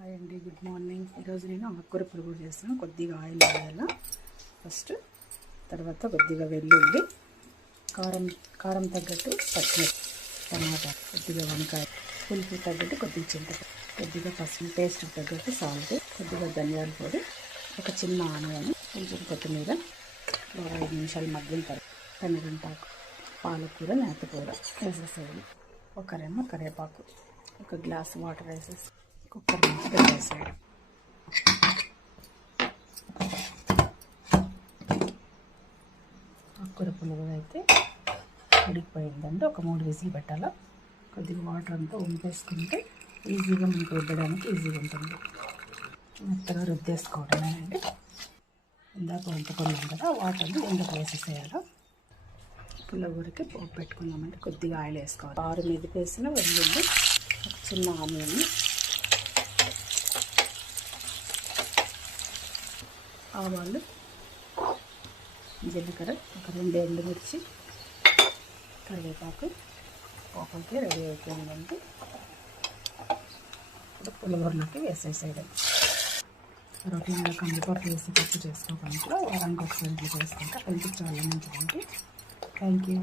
Hi అండి good morning. ఈరోజు నేను ఆకుకూర పురుగు చేస్తాను కొద్దిగా ఆయిల్ వేయాల? ఫస్ట్ తర్వాత కొద్దిగా వెల్లుల్లి కారం కారం తగ్గట్టు పచ్చిమిర్చి టమాటా కొద్దిగా వంకాయ పులుపు తగ్గట్టు కొద్దిగా చింతపండు కొద్దిగా పసుపు టేస్ట్ తగ్గట్టు సాల్ట్ కొద్దిగా ధనియాల పొడి ఒక చిన్న ఆనియన్ కొంచెం కొత్తిమీర ఒక ఐదు నిమిషాలు మగ్గిన తర్వాత పెనగంటాకు పాలకూర నేతకూర వేసేసేయాలి ఒక రెమ్మ కరివేపాకు ఒక గ్లాస్ వాటర్ వేసేసి కుక్కర్ నుంచి ఆకుకూర పులుగు అయితే ఉడికిపోయిందంటే ఒక మూడు విజిల్ పెట్టాలా కొద్దిగా వాటర్ అంతా వంపేసుకుంటే ఈజీగా మనకు రుద్దడానికి ఈజీగా ఉంటుంది మెత్తగా రుద్దేసుకోవడమే అండి ఇందాక వంపుకున్నాం కదా వాటర్ని అంతా ఇందుకు వేసేసేయాలి పుల్లగూరకి పోపు పెట్టుకుందామంటే కొద్దిగా ఆయిల్ వేసుకోవాలి ఆరు మీద వేసిన వెల్లుల్లి చిన్న ఆనియన్ ఆవాలు జీలకర్ర ఒక రెండు ఎండుమిర్చి కరివేపాకు పోపకి రెడీ అయిపోయిందంటే ఇప్పుడు పులిహోరలోకి వేసేసేయడం. రొటీన్గా కందిపప్పు వేసి పప్పు చేసుకోకుండా వారానికి ఒకసారి చేసుకుంటే హెల్త్ చాలా మంచిదండి. Thank you.